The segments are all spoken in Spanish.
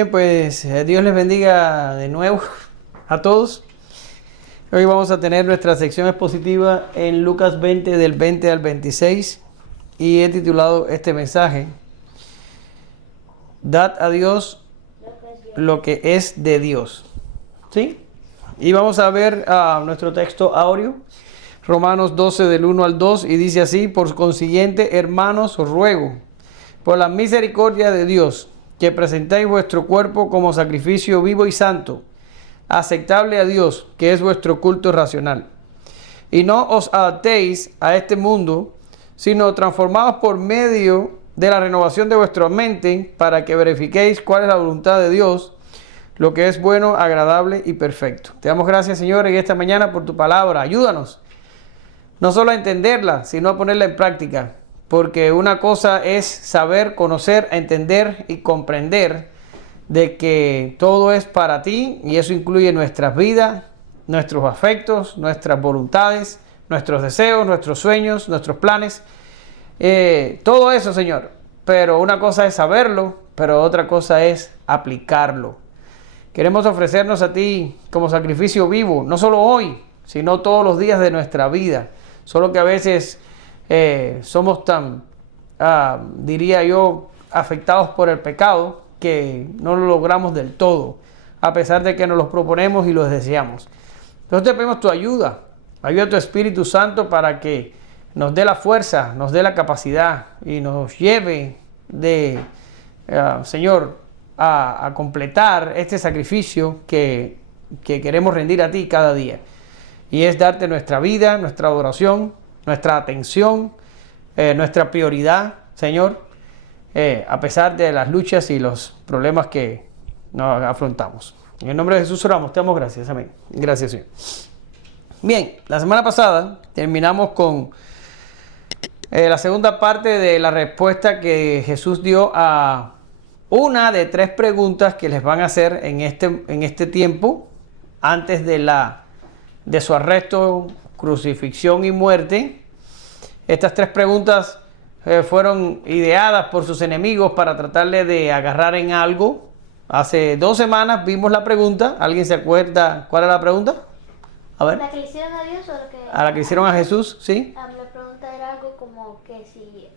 Bien, pues Dios les bendiga de nuevo a todos. Hoy vamos a tener nuestra sección expositiva en Lucas 20 del 20 al 26 y he titulado este mensaje: Dad a Dios lo que es de Dios. ¿Sí? Y vamos a ver nuestro texto áureo, Romanos 12 del 1 al 2, y dice así: por consiguiente, hermanos, os ruego, por la misericordia de Dios, que presentéis vuestro cuerpo como sacrificio vivo y santo, aceptable a Dios, que es vuestro culto racional. Y no os adaptéis a este mundo, sino transformaos por medio de la renovación de vuestra mente, para que verifiquéis cuál es la voluntad de Dios, lo que es bueno, agradable y perfecto. Te damos gracias, Señor, en esta mañana por tu palabra. Ayúdanos no solo a entenderla, sino a ponerla en práctica. Porque una cosa es saber, conocer, entender y comprender de que todo es para ti, y eso incluye nuestras vidas, nuestros afectos, nuestras voluntades, nuestros deseos, nuestros sueños, nuestros planes. Todo eso, Señor. Pero una cosa es saberlo, pero otra cosa es aplicarlo. Queremos ofrecernos a ti como sacrificio vivo, no solo hoy, sino todos los días de nuestra vida. Solo que a veces somos tan, diría yo, afectados por el pecado, que no lo logramos del todo, a pesar de que nos los proponemos y los deseamos. Entonces te pedimos tu ayuda a tu Espíritu Santo para que nos dé la fuerza, nos dé la capacidad y nos lleve Señor, a completar este sacrificio que queremos rendir a ti cada día. Y es darte nuestra vida, nuestra adoración, nuestra atención, nuestra prioridad, Señor, a pesar de las luchas y los problemas que nos afrontamos. En el nombre de Jesús oramos, te damos gracias, amén. Gracias, Señor. Bien, la semana pasada terminamos con la segunda parte de la respuesta que Jesús dio a una de 3 preguntas que les van a hacer en este tiempo, antes de su arresto, crucifixión y muerte. Estas 3 preguntas fueron ideadas por sus enemigos para tratarle de agarrar en algo. Hace 2 semanas vimos la pregunta. ¿Alguien se acuerda cuál era la pregunta? A ver. ¿La que le hicieron a Dios o la que...? A la que hicieron a Jesús, ¿sí? La pregunta era algo como que si...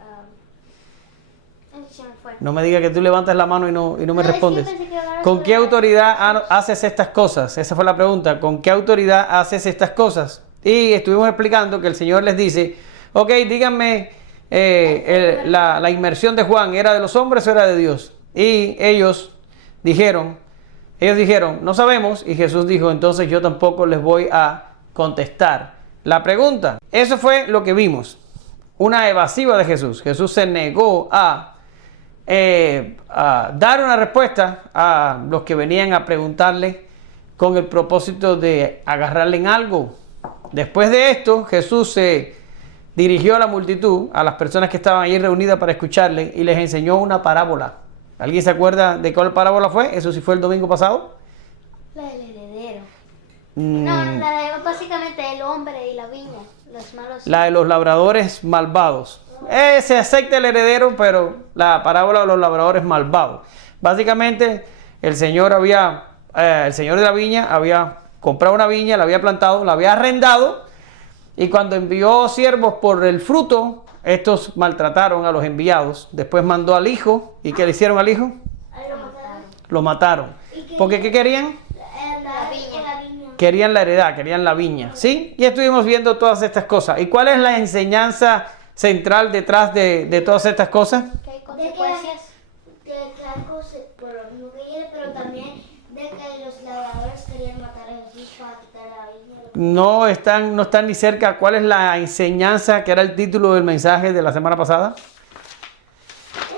se me fue. No me digas que tú levantas la mano y no me respondes. ¿Con qué autoridad haces estas cosas? Esa fue la pregunta. ¿Con qué autoridad haces estas cosas? Y estuvimos explicando que el Señor les dice: ok, díganme, la inmersión de Juan, ¿era de los hombres o era de Dios? Y ellos dijeron, no sabemos. Y Jesús dijo: entonces yo tampoco les voy a contestar la pregunta. Eso fue lo que vimos. Una evasiva de Jesús. Jesús se negó a dar una respuesta a los que venían a preguntarle con el propósito de agarrarle en algo. Después de esto, Jesús se dirigió a la multitud, a las personas que estaban allí reunidas para escucharle, y les enseñó una parábola. ¿Alguien se acuerda de cuál parábola fue? Eso sí fue el domingo pasado. La del heredero. No, la de básicamente el hombre y la viña. Los malos. La de los labradores malvados. Se acepta el heredero, pero la parábola de los labradores malvados. Básicamente, el señor de la viña había comprado una viña, la había plantado, la había arrendado, y cuando envió siervos por el fruto, estos maltrataron a los enviados. Después mandó al hijo. ¿Y qué le hicieron al hijo? Lo mataron. ¿Porque qué querían? La viña. Querían la heredad, querían la viña, ¿sí? Y estuvimos viendo todas estas cosas. ¿Y cuál es la enseñanza central detrás de todas estas cosas? ¿Qué hay consecuencias? Pero también de que los labradores querían matar a Jesús para quitar la viña. No están ni cerca. ¿Cuál es la enseñanza que era el título del mensaje de la semana pasada?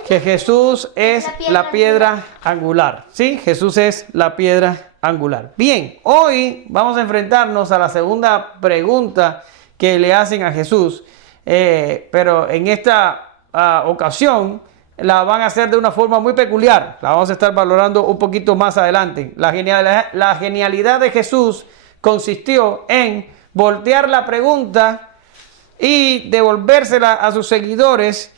Que Jesús es la piedra angular. Sí, Jesús es la piedra angular. Bien, hoy vamos a enfrentarnos a la segunda pregunta que le hacen a Jesús. Pero en esta ocasión la van a hacer de una forma muy peculiar. La vamos a estar valorando un poquito más adelante. La genialidad de Jesús consistió en voltear la pregunta y devolvérsela a sus seguidores,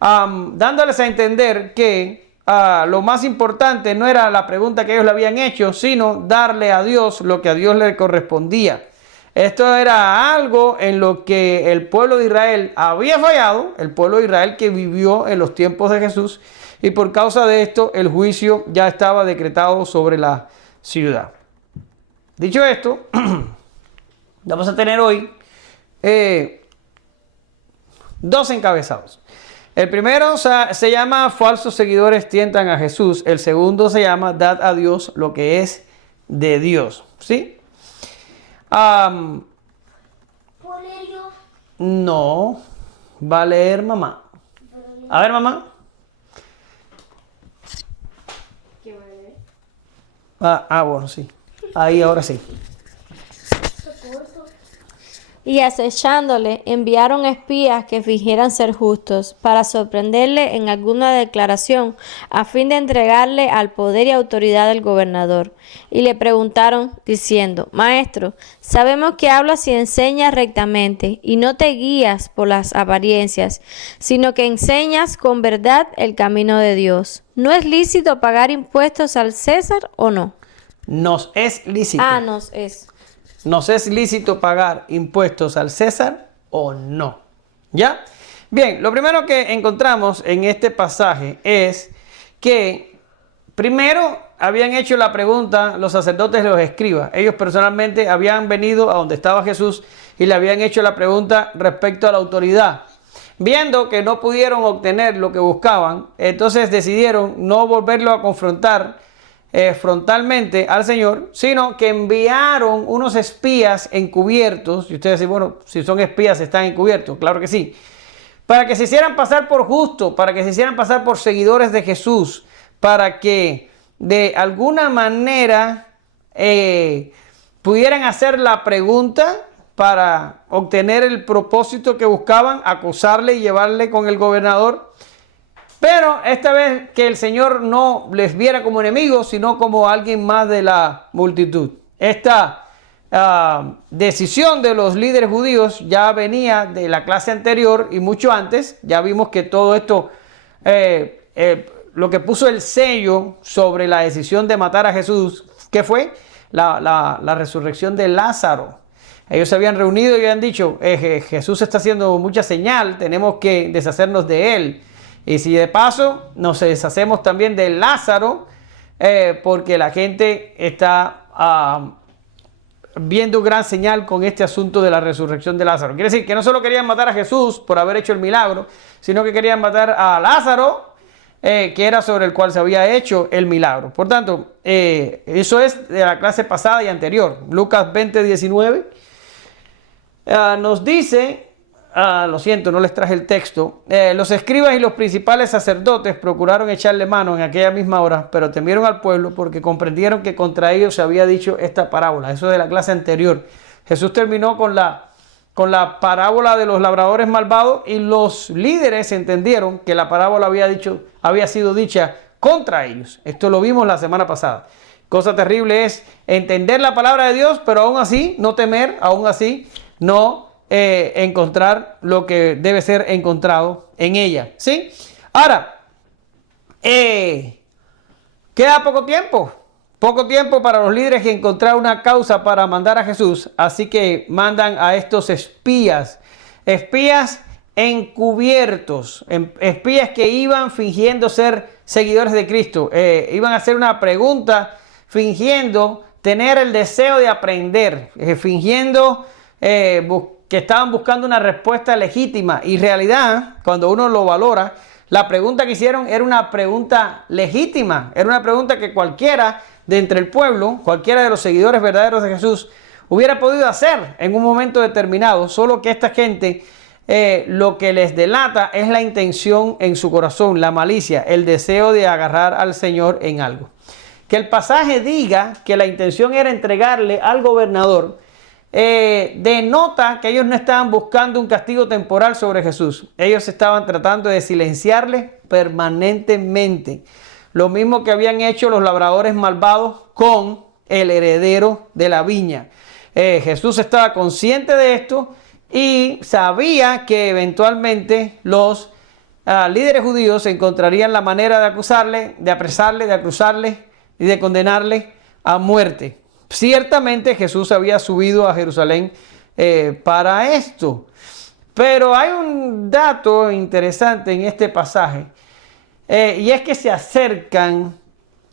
dándoles a entender que lo más importante no era la pregunta que ellos le habían hecho, sino darle a Dios lo que a Dios le correspondía. Esto era algo en lo que el pueblo de Israel había fallado, el pueblo de Israel que vivió en los tiempos de Jesús, y por causa de esto el juicio ya estaba decretado sobre la ciudad. Dicho esto, vamos a tener hoy dos encabezados. El primero se llama falsos seguidores tientan a Jesús. El segundo se llama dad a Dios lo que es de Dios. ¿Sí? ¿Puedo leer yo? No. Va a leer mamá. A ver, mamá. ¿Qué va a leer? Bueno, sí. Ahí, ahora sí. Y acechándole, enviaron espías que fingieran ser justos, para sorprenderle en alguna declaración, a fin de entregarle al poder y autoridad del gobernador. Y le preguntaron, diciendo, Maestro, sabemos que hablas y enseñas rectamente, y no te guías por las apariencias, sino que enseñas con verdad el camino de Dios. ¿No es lícito pagar impuestos al César o no? Nos es lícito. Nos es. ¿Nos es lícito pagar impuestos al César o no? ¿Ya? Bien, lo primero que encontramos en este pasaje es que primero habían hecho la pregunta los sacerdotes y los escribas. Ellos personalmente habían venido a donde estaba Jesús y le habían hecho la pregunta respecto a la autoridad. Viendo que no pudieron obtener lo que buscaban, entonces decidieron no volverlo a confrontar frontalmente al Señor, sino que enviaron unos espías encubiertos. Y ustedes dicen, bueno, si son espías están encubiertos, claro que sí, para que se hicieran pasar por justos, para que se hicieran pasar por seguidores de Jesús, para que de alguna manera pudieran hacer la pregunta para obtener el propósito que buscaban, acusarle y llevarle con el gobernador. Pero esta vez que el Señor no les viera como enemigos, sino como alguien más de la multitud. Esta decisión de los líderes judíos ya venía de la clase anterior y mucho antes. Ya vimos que todo esto, lo que puso el sello sobre la decisión de matar a Jesús, ¿qué fue? La resurrección de Lázaro. Ellos se habían reunido y habían dicho, Jesús está haciendo mucha señal, tenemos que deshacernos de él. Y si de paso nos deshacemos también de Lázaro, porque la gente está viendo gran señal con este asunto de la resurrección de Lázaro. Quiere decir que no solo querían matar a Jesús por haber hecho el milagro, sino que querían matar a Lázaro, que era sobre el cual se había hecho el milagro. Por tanto, eso es de la clase pasada y anterior. Lucas 20:19 nos dice... lo siento, no les traje el texto. Los escribas y los principales sacerdotes procuraron echarle mano en aquella misma hora, pero temieron al pueblo porque comprendieron que contra ellos se había dicho esta parábola. Eso es de la clase anterior. Jesús terminó con la parábola de los labradores malvados y los líderes entendieron que la parábola había sido dicha contra ellos. Esto lo vimos la semana pasada. Cosa terrible es entender la palabra de Dios, pero aún así no temer, aún así no encontrar lo que debe ser encontrado en ella, ¿sí? Ahora, queda poco tiempo para los líderes que encontrar una causa para mandar a Jesús, así que mandan a estos espías encubiertos, espías que iban fingiendo ser seguidores de Cristo, iban a hacer una pregunta fingiendo tener el deseo de aprender, fingiendo que estaban buscando una respuesta legítima. Y en realidad, cuando uno lo valora, la pregunta que hicieron era una pregunta legítima. Era una pregunta que cualquiera de entre el pueblo, cualquiera de los seguidores verdaderos de Jesús, hubiera podido hacer en un momento determinado. Solo que esta gente, lo que les delata es la intención en su corazón, la malicia, el deseo de agarrar al Señor en algo. Que el pasaje diga que la intención era entregarle al gobernador, denota que ellos no estaban buscando un castigo temporal sobre Jesús. Ellos estaban tratando de silenciarle permanentemente. Lo mismo que habían hecho los labradores malvados con el heredero de la viña. Jesús estaba consciente de esto y sabía que eventualmente los líderes judíos encontrarían la manera de acusarle, de apresarle, de acusarle y de condenarle a muerte. Ciertamente Jesús había subido a Jerusalén para esto. Pero hay un dato interesante en este pasaje, y es que se acercan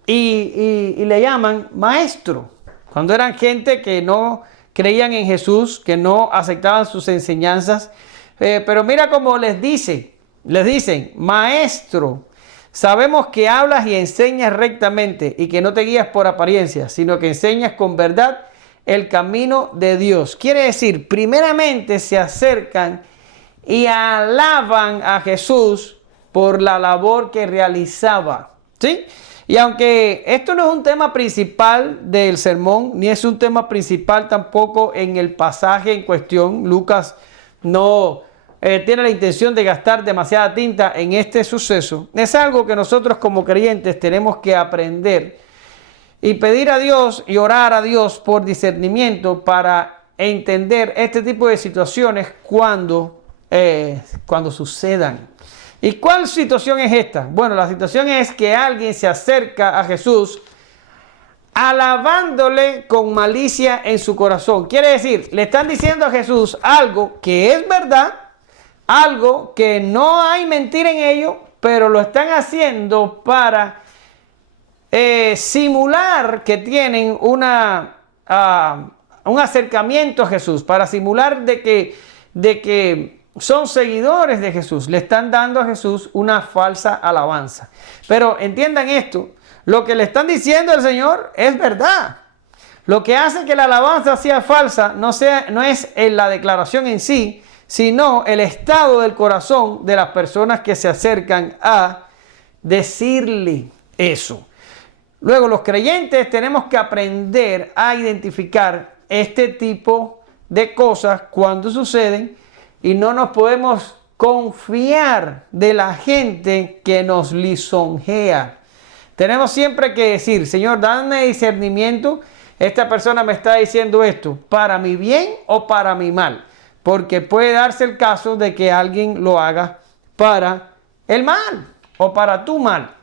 y le llaman maestro. Cuando eran gente que no creían en Jesús, que no aceptaban sus enseñanzas, pero mira cómo les dicen, maestro, sabemos que hablas y enseñas rectamente y que no te guías por apariencia, sino que enseñas con verdad el camino de Dios. Quiere decir, primeramente se acercan y alaban a Jesús por la labor que realizaba, ¿sí? Y aunque esto no es un tema principal del sermón, ni es un tema principal tampoco en el pasaje en cuestión, Lucas no tiene la intención de gastar demasiada tinta en este suceso. Es algo que nosotros como creyentes tenemos que aprender y pedir a Dios y orar a Dios por discernimiento para entender este tipo de situaciones cuando sucedan. ¿Y cuál situación es esta? Bueno, la situación es que alguien se acerca a Jesús alabándole con malicia en su corazón. Quiere decir, le están diciendo a Jesús algo que es verdad, algo que no hay mentira en ello, pero lo están haciendo para simular que tienen un acercamiento a Jesús, para simular de que son seguidores de Jesús. Le están dando a Jesús una falsa alabanza. Pero entiendan esto, lo que le están diciendo al Señor es verdad. Lo que hace que la alabanza sea falsa no es en la declaración en sí, sino el estado del corazón de las personas que se acercan a decirle eso. Luego, los creyentes tenemos que aprender a identificar este tipo de cosas cuando suceden y no nos podemos confiar de la gente que nos lisonjea. Tenemos siempre que decir, Señor, dame discernimiento. Esta persona me está diciendo esto, ¿para mi bien o para mi mal? Porque puede darse el caso de que alguien lo haga para el mal o para tu mal.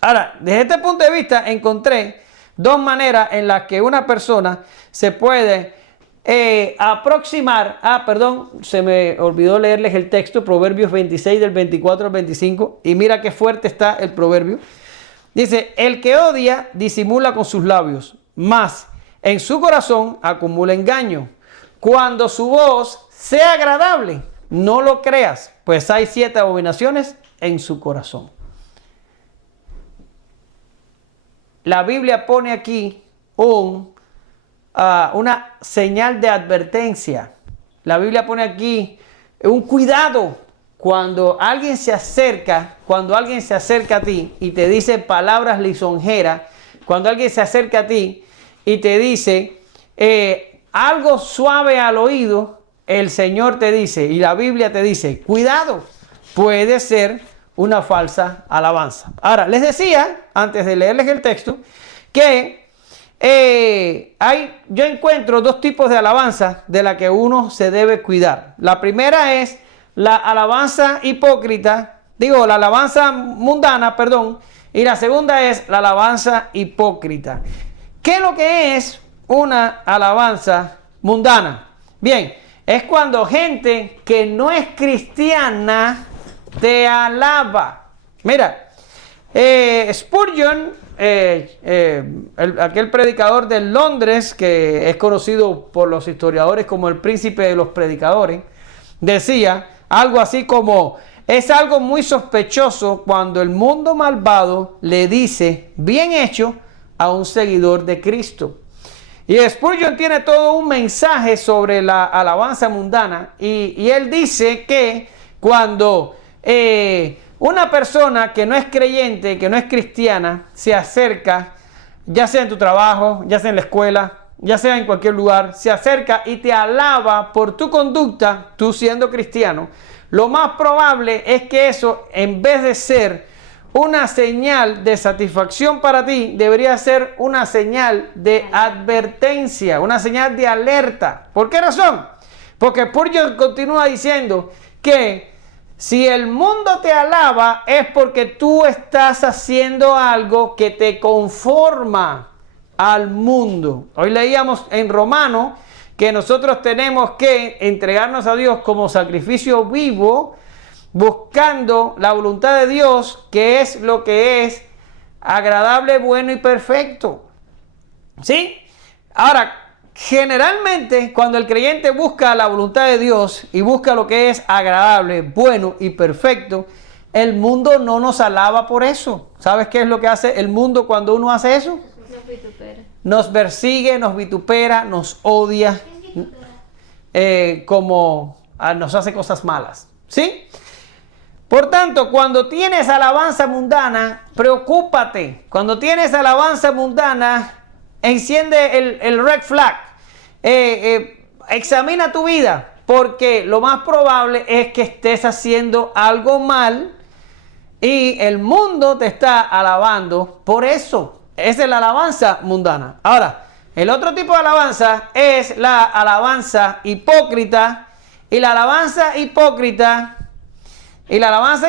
Ahora, desde este punto de vista encontré dos maneras en las que una persona se puede aproximar. Se me olvidó leerles el texto, Proverbios 26 del 24 al 25. Y mira qué fuerte está el proverbio. Dice, el que odia disimula con sus labios, mas en su corazón acumula engaño. Cuando su voz sea agradable, no lo creas, pues hay 7 abominaciones en su corazón. La Biblia pone aquí una señal de advertencia. La Biblia pone aquí un cuidado cuando alguien se acerca a ti y te dice palabras lisonjeras, cuando alguien se acerca a ti y te dice algo suave al oído, el Señor te dice y la Biblia te dice, cuidado, puede ser una falsa alabanza. Ahora, les decía, antes de leerles el texto, que yo encuentro dos tipos de alabanza de la que uno se debe cuidar. La primera es la alabanza la alabanza mundana, y la segunda es la alabanza hipócrita. ¿Qué es lo que es una alabanza mundana? Bien, es cuando gente que no es cristiana te alaba. Mira, Spurgeon, aquel predicador de Londres que es conocido por los historiadores como el príncipe de los predicadores, decía algo así como: es algo muy sospechoso cuando el mundo malvado le dice bien hecho a un seguidor de Cristo. Y Spurgeon tiene todo un mensaje sobre la alabanza mundana y él dice que cuando una persona que no es creyente, que no es cristiana, se acerca, ya sea en tu trabajo, ya sea en la escuela, ya sea en cualquier lugar, se acerca y te alaba por tu conducta, tú siendo cristiano, lo más probable es que eso, en vez de ser una señal de satisfacción para ti, debería ser una señal de advertencia, una señal de alerta. ¿Por qué razón? Porque Spurgeon continúa diciendo que Si el mundo te alaba es porque tú estás haciendo algo que te conforma al mundo. Hoy leíamos en Romanos que nosotros tenemos que entregarnos a Dios como sacrificio vivo, buscando la voluntad de Dios, que es lo que es agradable, bueno y perfecto. ¿Sí? Ahora, generalmente, cuando el creyente busca la voluntad de Dios y busca lo que es agradable, bueno y perfecto, el mundo no nos alaba por eso. ¿Sabes qué es lo que hace el mundo cuando uno hace eso? Nos vitupera. Nos persigue, nos vitupera, nos odia, nos hace cosas malas. ¿Sí? Por tanto, cuando tienes alabanza mundana, preocúpate. Cuando tienes alabanza mundana, enciende el red flag. Examina tu vida, porque lo más probable es que estés haciendo algo mal y el mundo te está alabando por eso. Esa es la alabanza mundana. Ahora, el otro tipo de alabanza es la alabanza hipócrita, y la alabanza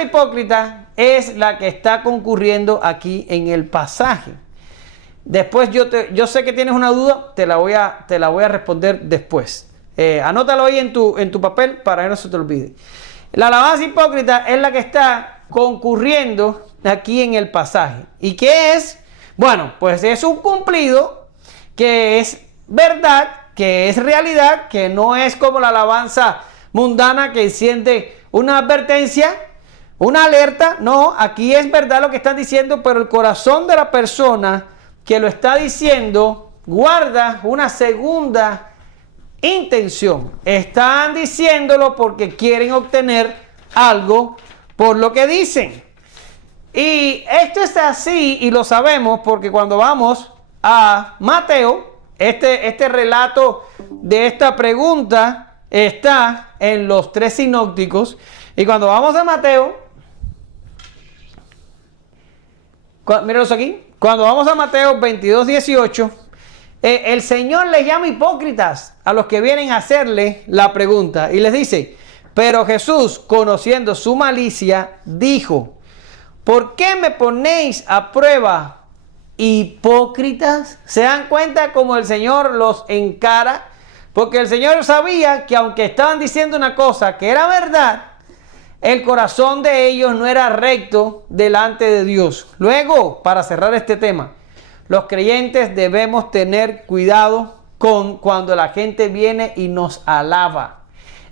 hipócrita es la que está concurriendo aquí en el pasaje. Después yo sé que tienes una duda, te la voy a responder después. Anótalo ahí en tu papel para que no se te olvide. La alabanza hipócrita es la que está concurriendo aquí en el pasaje. ¿Y qué es? Bueno, pues es un cumplido que es verdad, que es realidad, que no es como la alabanza mundana que siente una advertencia, una alerta. No, aquí es verdad lo que están diciendo, pero el corazón de la persona que lo está diciendo guarda una segunda intención. Están diciéndolo porque quieren obtener algo por lo que dicen. Y esto es así y lo sabemos porque cuando vamos a Mateo, este relato de esta pregunta está en los 3 sinópticos. Y cuando vamos a Mateo, mírenlos aquí. Cuando vamos a Mateo 22, 18, el Señor les llama hipócritas a los que vienen a hacerle la pregunta. Y les dice, pero Jesús, conociendo su malicia, dijo, ¿por qué me ponéis a prueba, hipócritas? ¿Se dan cuenta cómo el Señor los encara? Porque el Señor sabía que aunque estaban diciendo una cosa que era verdad, el corazón de ellos no era recto delante de Dios. Luego, para cerrar este tema, los creyentes debemos tener cuidado con cuando la gente viene y nos alaba.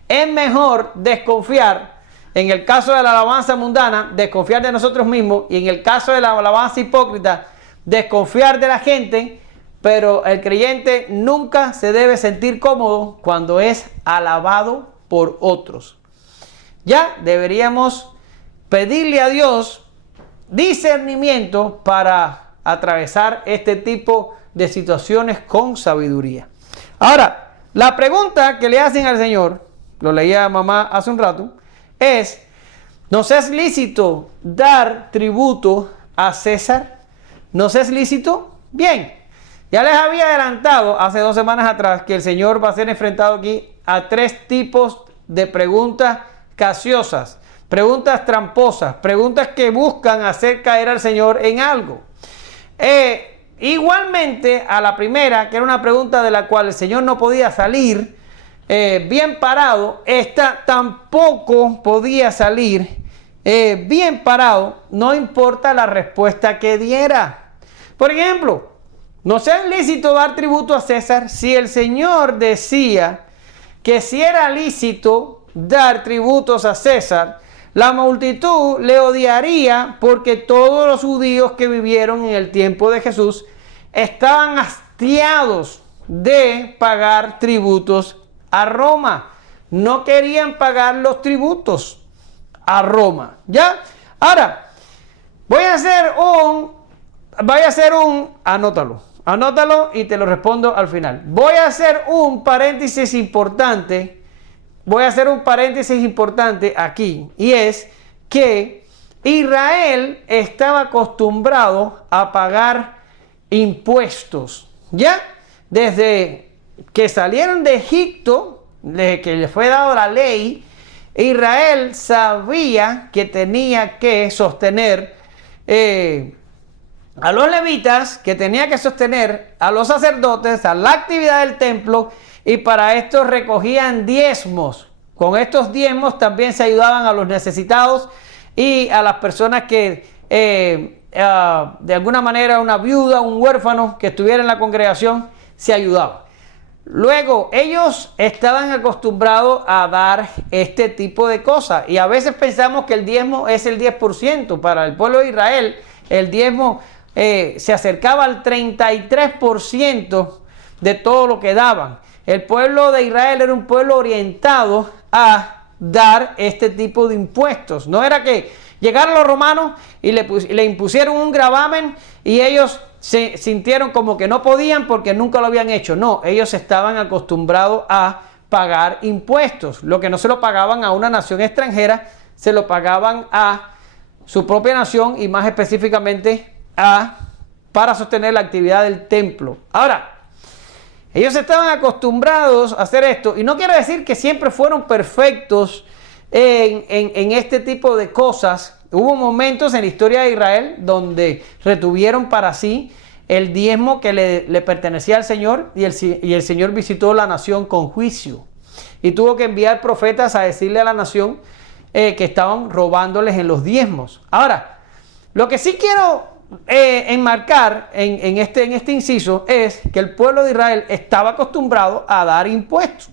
Es mejor desconfiar, en el caso de la alabanza mundana, desconfiar de nosotros mismos, y en el caso de la alabanza hipócrita, desconfiar de la gente, pero el creyente nunca se debe sentir cómodo cuando es alabado por otros. Ya deberíamos pedirle a Dios discernimiento para atravesar este tipo de situaciones con sabiduría. Ahora, la pregunta que le hacen al Señor, lo leía mamá hace un rato, es, ¿nos es lícito dar tributo a César? ¿Nos es lícito? Bien, ya les había adelantado hace 2 semanas atrás que el Señor va a ser enfrentado aquí a 3 tipos de preguntas capciosas, preguntas tramposas, preguntas que buscan hacer caer al Señor en algo. Igualmente a la primera, que era una pregunta de la cual el Señor no podía salir bien parado, esta tampoco podía salir bien parado, no importa la respuesta que diera. Por ejemplo, ¿no es lícito dar tributo a César? Si el Señor decía que si era lícito dar tributos a César, la multitud le odiaría porque todos los judíos que vivieron en el tiempo de Jesús estaban hastiados de pagar tributos a Roma. No querían pagar los tributos a Roma. ¿Ya? Ahora, voy a hacer un, anótalo y te lo respondo al final. Voy a hacer un paréntesis importante. Voy a hacer un paréntesis importante aquí, y es que Israel estaba acostumbrado a pagar impuestos, ¿ya? Desde que salieron de Egipto, desde que les fue dado la ley, Israel sabía que tenía que sostener a los levitas, que tenía que sostener a los sacerdotes, a la actividad del templo, y para esto recogían diezmos. Con estos diezmos también se ayudaban a los necesitados y a las personas que de alguna manera una viuda, un huérfano que estuviera en la congregación, se ayudaba. Luego, ellos estaban acostumbrados a dar este tipo de cosas y a veces pensamos que el diezmo es el 10%. Para el pueblo de Israel, el diezmo se acercaba al 33% de todo lo que daban. El pueblo de Israel era un pueblo orientado a dar este tipo de impuestos. No era que llegaron los romanos y le impusieron un gravamen y ellos se sintieron como que no podían porque nunca lo habían hecho. No, ellos estaban acostumbrados a pagar impuestos. Lo que no se lo pagaban a una nación extranjera, se lo pagaban a su propia nación y más específicamente para sostener la actividad del templo. Ahora, ellos estaban acostumbrados a hacer esto y no quiere decir que siempre fueron perfectos en este tipo de cosas. Hubo momentos en la historia de Israel donde retuvieron para sí el diezmo que le pertenecía al Señor y el Señor visitó la nación con juicio y tuvo que enviar profetas a decirle a la nación que estaban robándoles en los diezmos. Ahora, lo que sí quiero enmarcar en este inciso es que el pueblo de Israel estaba acostumbrado a dar impuestos.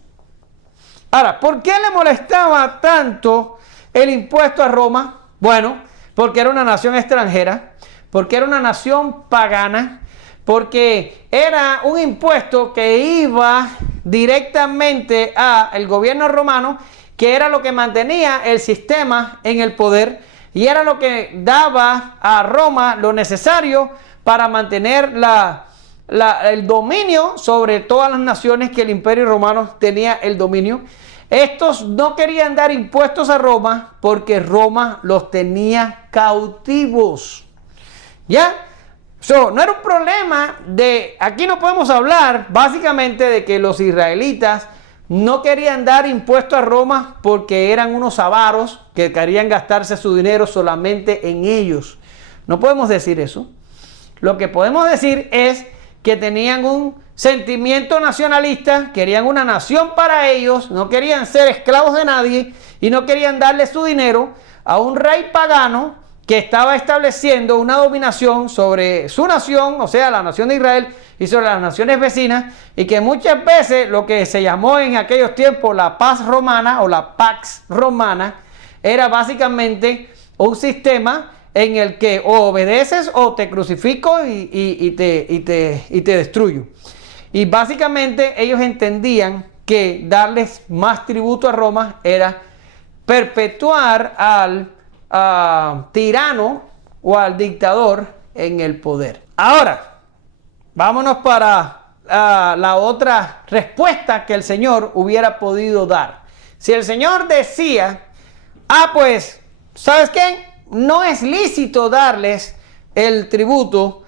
Ahora, ¿por qué le molestaba tanto el impuesto a Roma? Bueno, porque era una nación extranjera, porque era una nación pagana, porque era un impuesto que iba directamente al gobierno romano, que era lo que mantenía el sistema en el poder y era lo que daba a Roma lo necesario para mantener el dominio sobre todas las naciones que el Imperio Romano tenía el dominio. Estos no querían dar impuestos a Roma porque Roma los tenía cautivos. ¿Ya? No era un problema aquí no podemos hablar básicamente de que los israelitas no querían dar impuestos a Roma porque eran unos avaros que querían gastarse su dinero solamente en ellos. No podemos decir eso. Lo que podemos decir es que tenían un sentimiento nacionalista, querían una nación para ellos, no querían ser esclavos de nadie y no querían darle su dinero a un rey pagano que estaba estableciendo una dominación sobre su nación, o sea, la nación de Israel, y sobre las naciones vecinas, y que muchas veces lo que se llamó en aquellos tiempos la paz romana o la pax romana era básicamente un sistema en el que o obedeces o te crucifico y te destruyo. Y básicamente ellos entendían que darles más tributo a Roma era perpetuar al tirano o al dictador en el poder. Ahora, vámonos para la otra respuesta que el Señor hubiera podido dar. Si el Señor decía, pues, ¿sabes qué? No es lícito darles el tributo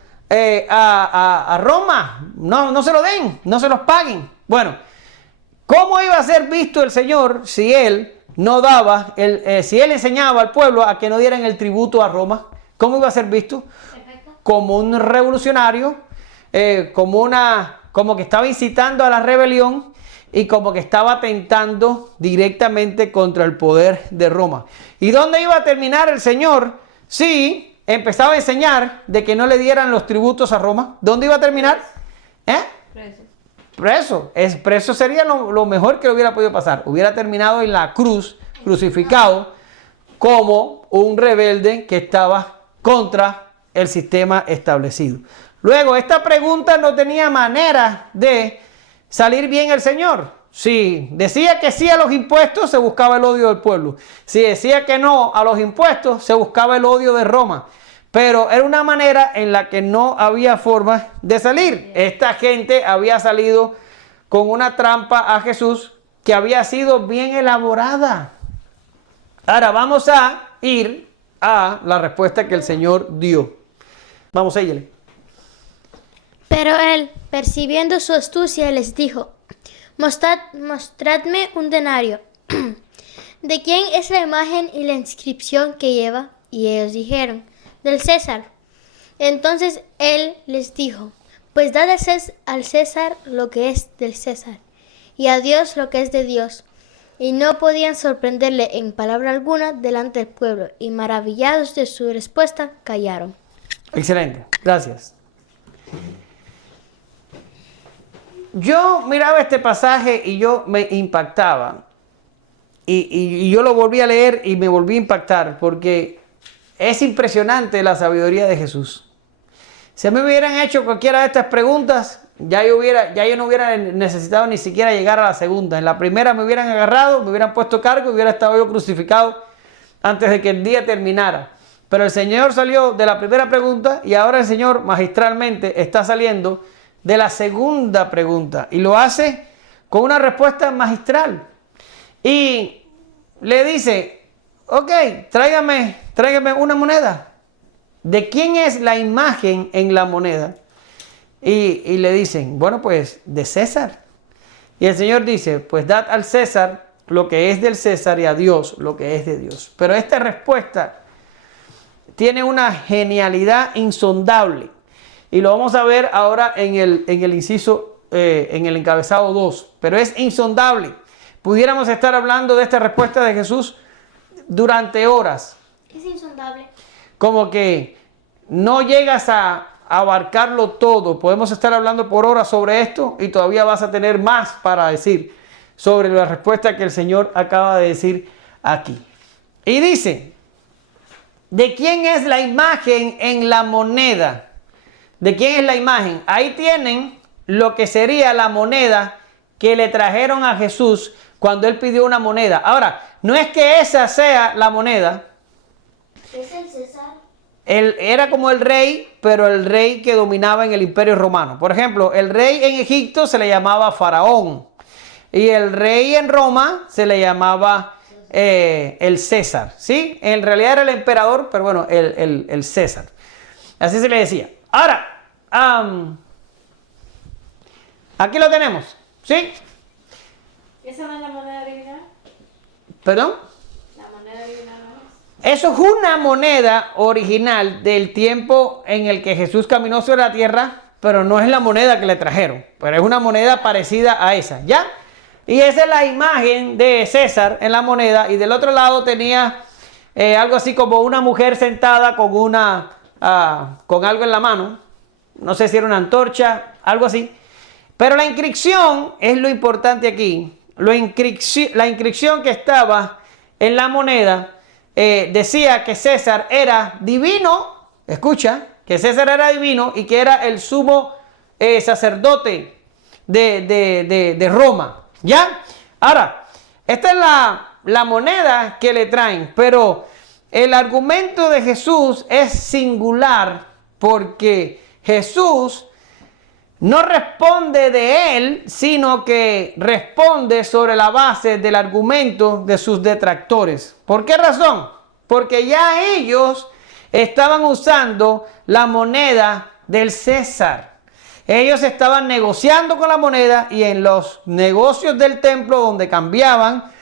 a Roma. No se lo den, no se los paguen. Bueno, ¿cómo iba a ser visto el Señor si Él no daba, si Él enseñaba al pueblo a que no dieran el tributo a Roma? ¿Cómo iba a ser visto? Perfecto. Como un revolucionario, como que estaba incitando a la rebelión y como que estaba atentando directamente contra el poder de Roma. ¿Y dónde iba a terminar el Señor si empezaba a enseñar de que no le dieran los tributos a Roma? ¿Dónde iba a terminar? Preso. Preso sería lo mejor que hubiera podido pasar. Hubiera terminado en la cruz, crucificado, como un rebelde que estaba contra el sistema establecido. Luego, esta pregunta no tenía manera de salir bien el Señor. Si decía que sí a los impuestos, se buscaba el odio del pueblo. Si decía que no a los impuestos, se buscaba el odio de Roma. Pero era una manera en la que no había forma de salir. Esta gente había salido con una trampa a Jesús que había sido bien elaborada. Ahora vamos a ir a la respuesta que el Señor dio. Vamos a ella. Pero él, percibiendo su astucia, les dijo: Mostradme un denario ¿de quién es la imagen y la inscripción que lleva? Y ellos dijeron, del César. Entonces él les dijo, pues dad al César lo que es del César, y a Dios lo que es de Dios. Y no podían sorprenderle en palabra alguna delante del pueblo, y maravillados de su respuesta, callaron. Excelente, gracias. Yo miraba este pasaje y yo me impactaba. Y yo lo volví a leer y me volví a impactar porque es impresionante la sabiduría de Jesús. Si a mí me hubieran hecho cualquiera de estas preguntas, ya yo no hubiera necesitado ni siquiera llegar a la segunda. En la primera me hubieran agarrado, me hubieran puesto cargo y hubiera estado yo crucificado antes de que el día terminara. Pero el Señor salió de la primera pregunta y ahora el Señor magistralmente está saliendo de la segunda pregunta. Y lo hace con una respuesta magistral. Y le dice, ok, tráigame una moneda. ¿De quién es la imagen en la moneda? Y le dicen, bueno, pues de César. Y el Señor dice, pues dad al César lo que es del César y a Dios lo que es de Dios. Pero esta respuesta tiene una genialidad insondable. Y lo vamos a ver ahora en el inciso, en el encabezado 2. Pero es insondable. Pudiéramos estar hablando de esta respuesta de Jesús durante horas. ¿Qué es insondable? Como que no llegas a abarcarlo todo. Podemos estar hablando por horas sobre esto y todavía vas a tener más para decir sobre la respuesta que el Señor acaba de decir aquí. Y dice, ¿de quién es la imagen en la moneda? ¿De quién es la imagen? Ahí tienen lo que sería la moneda que le trajeron a Jesús cuando él pidió una moneda. Ahora, no es que esa sea la moneda. ¿Es el César? Él era como el rey, pero el rey que dominaba en el Imperio Romano. Por ejemplo, el rey en Egipto se le llamaba Faraón. Y el rey en Roma se le llamaba el César. ¿Sí? En realidad era el emperador, pero bueno, el César. Así se le decía. Ahora, aquí lo tenemos. ¿Sí? ¿Esa no es la moneda original? ¿Perdón? La moneda original no es. Eso es una moneda original del tiempo en el que Jesús caminó sobre la tierra, pero no es la moneda que le trajeron, pero es una moneda parecida a esa, ¿ya? Y esa es la imagen de César en la moneda, y del otro lado tenía algo así como una mujer sentada con con algo en la mano, no sé si era una antorcha, algo así, pero la inscripción es lo importante aquí. La inscripción que estaba en la moneda decía que César era divino, escucha, que César era divino y que era el sumo sacerdote de Roma, ¿ya? Ahora, esta es la moneda que le traen, pero el argumento de Jesús es singular porque Jesús no responde de él, sino que responde sobre la base del argumento de sus detractores. ¿Por qué razón? Porque ya ellos estaban usando la moneda del César. Ellos estaban negociando con la moneda y en los negocios del templo donde cambiaban,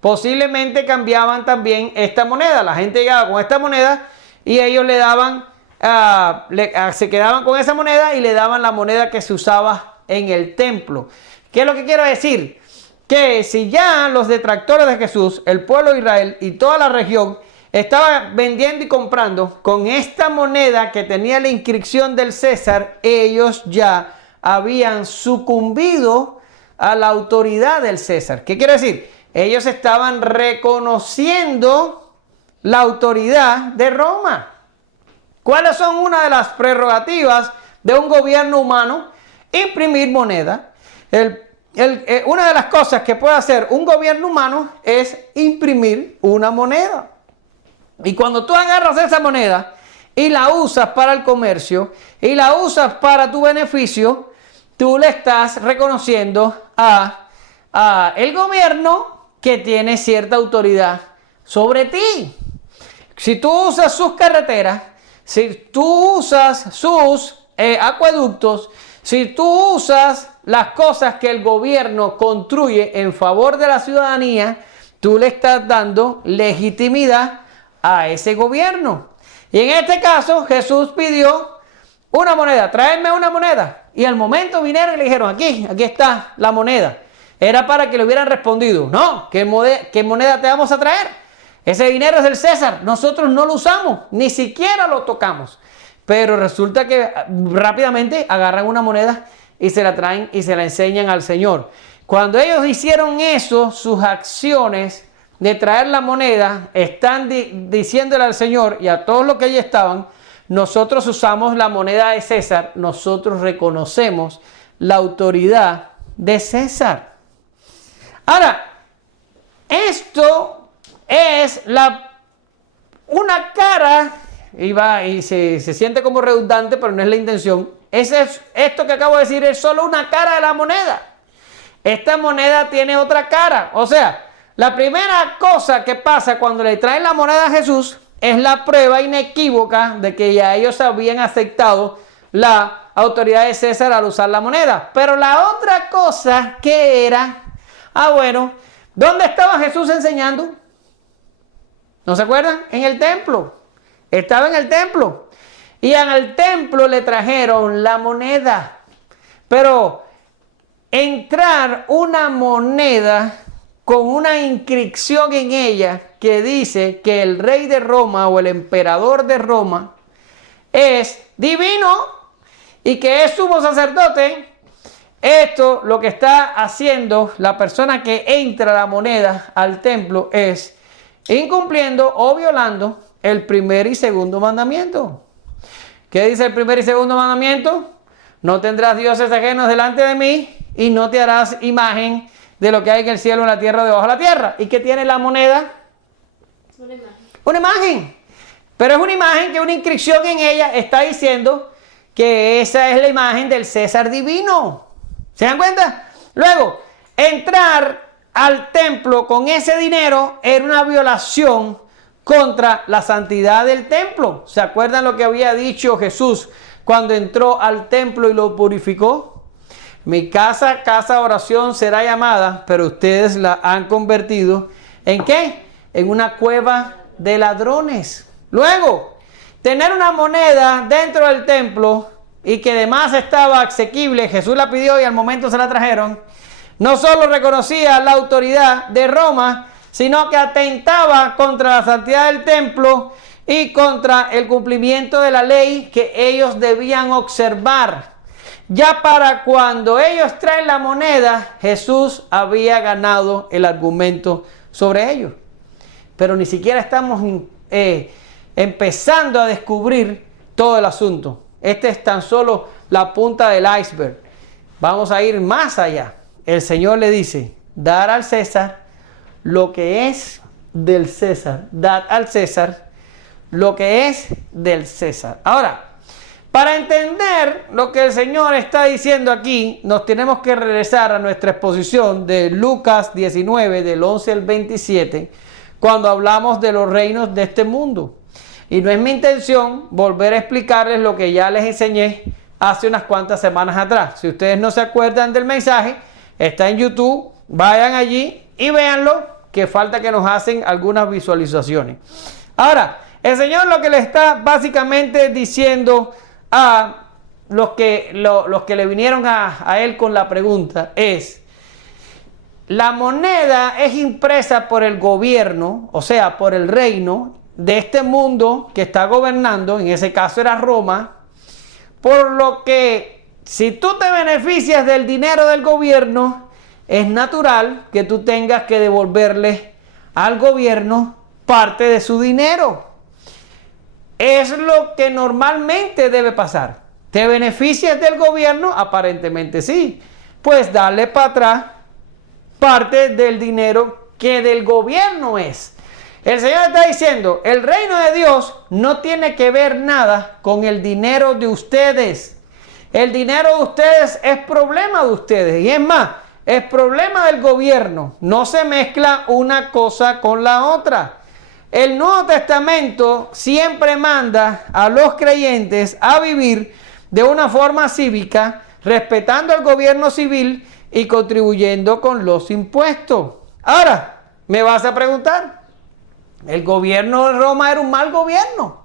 posiblemente cambiaban también esta moneda. La gente llegaba con esta moneda y ellos le daban... se quedaban con esa moneda y le daban la moneda que se usaba en el templo. ¿Qué es lo que quiero decir? Que si ya los detractores de Jesús, el pueblo de Israel y toda la región estaban vendiendo y comprando con esta moneda que tenía la inscripción del César, ellos ya habían sucumbido a la autoridad del César. ¿Qué quiere decir? Ellos estaban reconociendo la autoridad de Roma. ¿Cuáles son una de las prerrogativas de un gobierno humano? Imprimir moneda. Una de las cosas que puede hacer un gobierno humano es imprimir una moneda. Y cuando tú agarras esa moneda y la usas para el comercio y la usas para tu beneficio, tú le estás reconociendo a el gobierno que tiene cierta autoridad sobre ti. Si tú usas sus carreteras, si tú usas sus acueductos, si tú usas las cosas que el gobierno construye en favor de la ciudadanía, tú le estás dando legitimidad a ese gobierno. Y en este caso, Jesús pidió una moneda, tráeme una moneda. Y al momento vinieron y le dijeron, aquí está la moneda. Era para que le hubieran respondido, no, ¿qué moneda te vamos a traer? Ese dinero es del César, nosotros no lo usamos, ni siquiera lo tocamos. Pero resulta que rápidamente agarran una moneda y se la traen y se la enseñan al Señor. Cuando ellos hicieron eso, sus acciones de traer la moneda, están diciéndole al Señor y a todos los que allí estaban, nosotros usamos la moneda de César, nosotros reconocemos la autoridad de César. Ahora, esto es una cara, y se siente como redundante, pero no es la intención. Esto que acabo de decir es solo una cara de la moneda. Esta moneda tiene otra cara. O sea, la primera cosa que pasa cuando le traen la moneda a Jesús es la prueba inequívoca de que ya ellos habían aceptado la autoridad de César al usar la moneda. Pero la otra cosa que era, bueno, ¿dónde estaba Jesús enseñando? ¿No se acuerdan? En el templo. Estaba en el templo. Y en el templo le trajeron la moneda. Pero entrar una moneda con una inscripción en ella que dice que el rey de Roma o el emperador de Roma es divino y que es sumo sacerdote, esto lo que está haciendo la persona que entra la moneda al templo es incumpliendo o violando el primer y segundo mandamiento. ¿Qué dice el primer y segundo mandamiento? No tendrás dioses ajenos delante de mí y no te harás imagen de lo que hay en el cielo, en la tierra, debajo de la tierra. ¿Y qué tiene la moneda? Una imagen. Una imagen. Pero es una imagen que una inscripción en ella está diciendo que esa es la imagen del César divino. ¿Se dan cuenta? Luego, entrar al templo con ese dinero era una violación contra la santidad del templo. ¿Se acuerdan lo que había dicho Jesús cuando entró al templo y lo purificó? Mi casa, casa de oración será llamada, pero ustedes la han convertido ¿en qué? En una cueva de ladrones. Luego, tener una moneda dentro del templo y que además estaba asequible, Jesús la pidió y al momento se la trajeron, no solo reconocía la autoridad de Roma, sino que atentaba contra la santidad del templo y contra el cumplimiento de la ley que ellos debían observar. Ya para cuando ellos traen la moneda, Jesús había ganado el argumento sobre ellos. Pero ni siquiera estamos empezando a descubrir todo el asunto. Este es tan solo la punta del iceberg. Vamos a ir más allá. El Señor le dice, dar al César lo que es del César. Dad al César lo que es del César. Ahora, para entender lo que el Señor está diciendo aquí, nos tenemos que regresar a nuestra exposición de Lucas 19, del 11 al 27, cuando hablamos de los reinos de este mundo. Y no es mi intención volver a explicarles lo que ya les enseñé hace unas cuantas semanas atrás. Si ustedes no se acuerdan del mensaje, está en YouTube, vayan allí y véanlo, que falta que nos hacen algunas visualizaciones. Ahora, el Señor lo que le está básicamente diciendo a los que le vinieron a él con la pregunta es: la moneda es impresa por el gobierno, o sea, por el reino de este mundo que está gobernando, en ese caso era Roma, por lo que si tú te beneficias del dinero del gobierno, es natural que tú tengas que devolverle al gobierno parte de su dinero. Es lo que normalmente debe pasar. ¿Te beneficias del gobierno? Aparentemente sí. Pues darle para atrás parte del dinero que del gobierno es. El Señor está diciendo, el reino de Dios no tiene que ver nada con el dinero de ustedes. El dinero de ustedes es problema de ustedes. Y es más, es problema del gobierno. No se mezcla una cosa con la otra. El Nuevo Testamento siempre manda a los creyentes a vivir de una forma cívica, respetando el gobierno civil y contribuyendo con los impuestos. Ahora, Me vas a preguntar. El gobierno de Roma era un mal gobierno.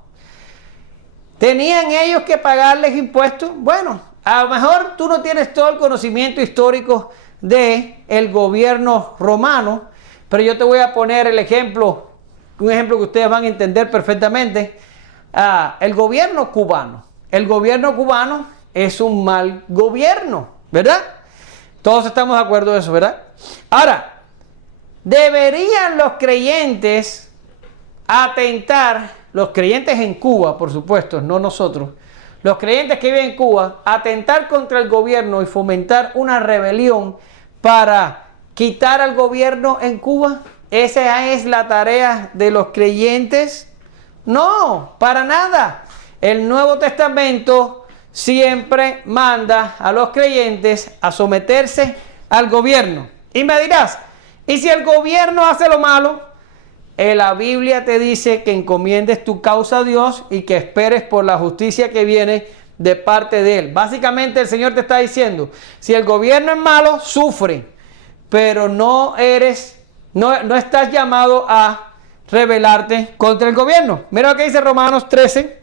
¿Tenían ellos que pagarles impuestos? Bueno, a lo mejor tú no tienes todo el conocimiento histórico del gobierno romano, pero yo te voy a poner el ejemplo, un ejemplo que ustedes van a entender perfectamente. El gobierno cubano. El gobierno cubano es un mal gobierno, ¿verdad? Todos estamos de acuerdo de eso, ¿verdad? Ahora, ¿deberían los creyentes atentar, los creyentes en Cuba, por supuesto, no nosotros, los creyentes que viven en Cuba, atentar contra el gobierno y fomentar una rebelión para quitar al gobierno en Cuba? ¿Esa es la tarea de los creyentes? No, para nada. El Nuevo Testamento siempre manda a los creyentes a someterse al gobierno. Y me dirás, ¿y si el gobierno hace lo malo? La Biblia te dice que encomiendes tu causa a Dios y que esperes por la justicia que viene de parte de Él. Básicamente el Señor te está diciendo, si el gobierno es malo, sufre, pero no estás llamado a rebelarte contra el gobierno. Mira lo que dice Romanos 13,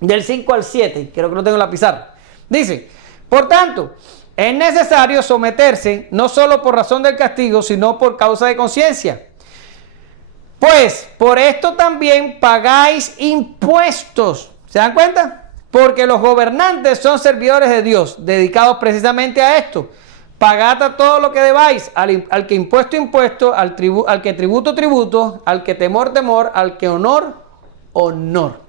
del 5 al 7, creo que lo tengo en la pizarra. Dice, por tanto, es necesario someterse no solo por razón del castigo, sino por causa de conciencia. Pues por esto también pagáis impuestos. ¿Se dan cuenta? Porque los gobernantes son servidores de Dios, dedicados precisamente a esto. Pagad a todo lo que debáis, al que impuesto, al que tributo, al que temor, al que honor.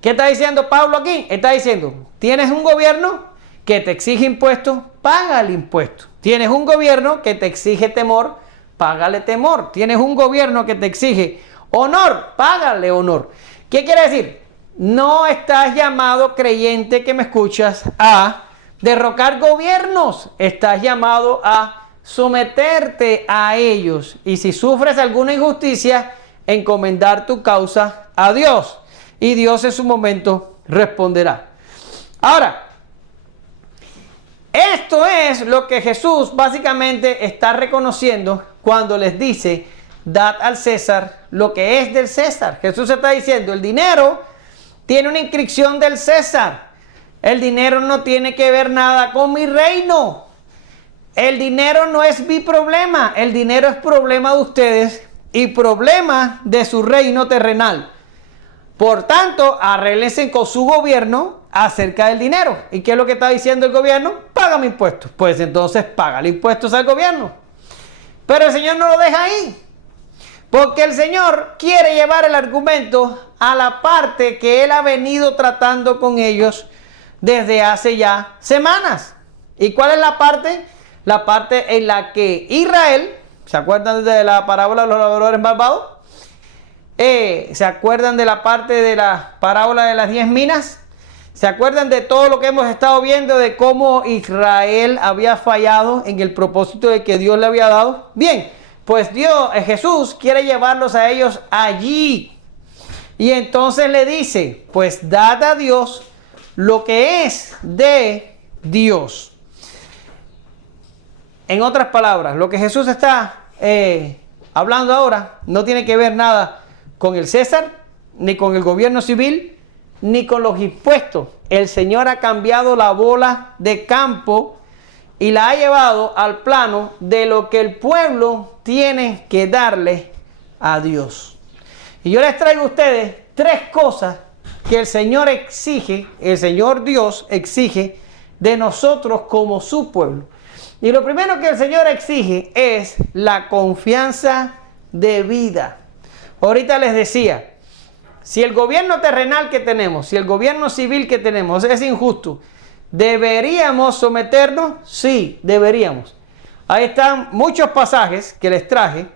¿Qué está diciendo Pablo aquí? Está diciendo, tienes un gobierno que te exige impuestos, paga el impuesto. Tienes un gobierno que te exige temor, págale temor. Tienes un gobierno que te exige honor, págale honor. ¿Qué quiere decir? No estás llamado, creyente que me escuchas, a derrocar gobiernos. Estás llamado a someterte a ellos. Y si sufres alguna injusticia, encomendar tu causa a Dios. Y Dios en su momento responderá. Ahora, esto es lo que Jesús básicamente está reconociendo cuando les dice, dad al César lo que es del César. Jesús está diciendo, el dinero tiene una inscripción del César. El dinero no tiene que ver nada con mi reino. El dinero no es mi problema. El dinero es problema de ustedes y problema de su reino terrenal. Por tanto, arréglense con su gobierno acerca del dinero. ¿Y qué es lo que está diciendo el gobierno? Págame impuestos. Pues entonces págale impuestos al gobierno. Pero el Señor no lo deja ahí. Porque el Señor quiere llevar el argumento a la parte que Él ha venido tratando con ellos desde hace ya semanas. ¿Y cuál es la parte? La parte en la que Israel, ¿se acuerdan de la parábola de los labradores malvados? ¿Se acuerdan de la parte de la parábola de las 10 minas? ¿Se acuerdan de todo lo que hemos estado viendo de cómo Israel había fallado en el propósito de que Dios le había dado? Bien, pues Jesús quiere llevarlos a ellos allí. Y entonces le dice, pues dad a Dios lo que es de Dios. En otras palabras, lo que Jesús está hablando ahora no tiene que ver nada con el César, ni con el gobierno civil, ni con los impuestos. El Señor ha cambiado la bola de campo y la ha llevado al plano de lo que el pueblo tiene que darle a Dios. Y yo les traigo a ustedes 3 cosas que el Señor exige, el Señor Dios exige de nosotros como su pueblo. Y lo primero que el Señor exige es la confianza debida. Ahorita les decía, si el gobierno terrenal que tenemos, si el gobierno civil que tenemos es injusto, ¿deberíamos someternos? Sí, deberíamos. Ahí están muchos pasajes que les traje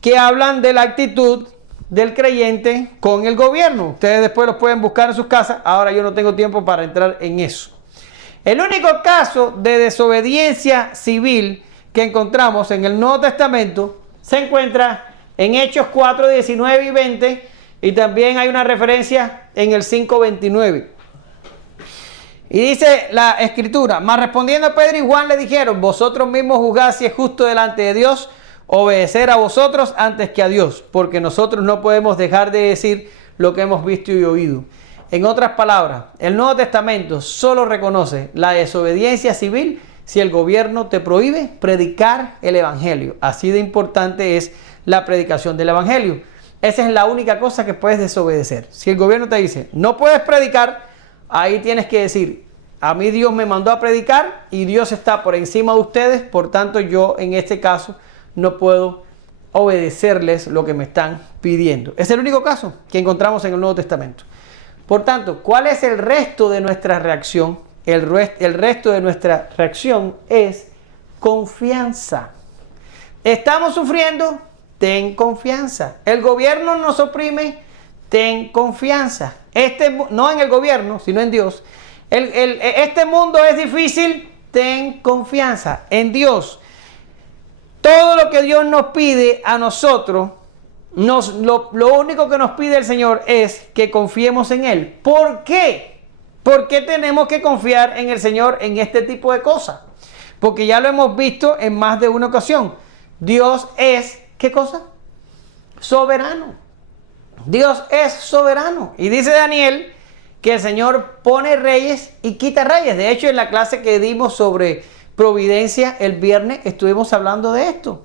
que hablan de la actitud del creyente con el gobierno. Ustedes después los pueden buscar en sus casas. Ahora yo no tengo tiempo para entrar en eso. El único caso de desobediencia civil que encontramos en el Nuevo Testamento se encuentra en Hechos 4, 19 y 20, y también hay una referencia en el 5:29. Y dice la Escritura, mas respondiendo Pedro y Juan le dijeron, vosotros mismos juzgad si es justo delante de Dios obedecer a vosotros antes que a Dios, porque nosotros no podemos dejar de decir lo que hemos visto y oído. En otras palabras, el Nuevo Testamento solo reconoce la desobediencia civil si el gobierno te prohíbe predicar el Evangelio. Así de importante es la predicación del Evangelio. Esa es la única cosa que puedes desobedecer. Si el gobierno te dice, no puedes predicar, ahí tienes que decir, a mí Dios me mandó a predicar y Dios está por encima de ustedes, por tanto yo en este caso no puedo obedecerles lo que me están pidiendo. Es el único caso que encontramos en el Nuevo Testamento. Por tanto, ¿cuál es el resto de nuestra reacción? El resto de nuestra reacción es confianza. ¿Estamos sufriendo? Ten confianza. ¿El gobierno nos oprime? Ten confianza. No en el gobierno, sino en Dios. Este mundo es difícil, ten confianza en Dios. Todo lo que Dios nos pide a nosotros, lo único que nos pide el Señor es que confiemos en Él. ¿Por qué? ¿Por qué tenemos que confiar en el Señor en este tipo de cosas? Porque ya lo hemos visto en más de una ocasión. Dios es, ¿qué cosa? Soberano. Dios es soberano. Y dice Daniel que el Señor pone reyes y quita reyes. De hecho, en la clase que dimos sobre providencia el viernes estuvimos hablando de esto.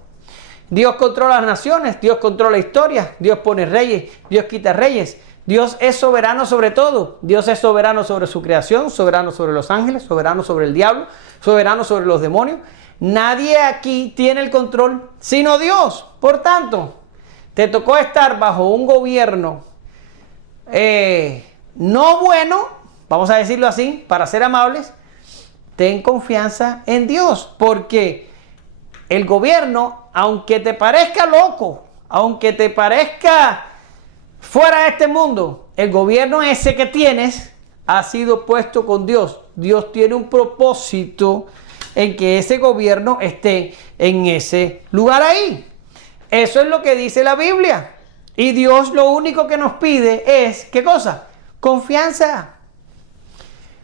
Dios controla las naciones, Dios controla la historia, Dios pone reyes, Dios quita reyes. Dios es soberano sobre todo. Dios es soberano sobre su creación, soberano sobre los ángeles, soberano sobre el diablo, soberano sobre los demonios. Nadie aquí tiene el control sino Dios. Por tanto, te tocó estar bajo un gobierno no bueno, vamos a decirlo así, para ser amables. Ten confianza en Dios, porque el gobierno, aunque te parezca loco, aunque te parezca fuera de este mundo, el gobierno ese que tienes ha sido puesto con Dios. Dios tiene un propósito en que ese gobierno esté en ese lugar ahí. Eso es lo que dice la Biblia. Y Dios lo único que nos pide es, ¿qué cosa? Confianza.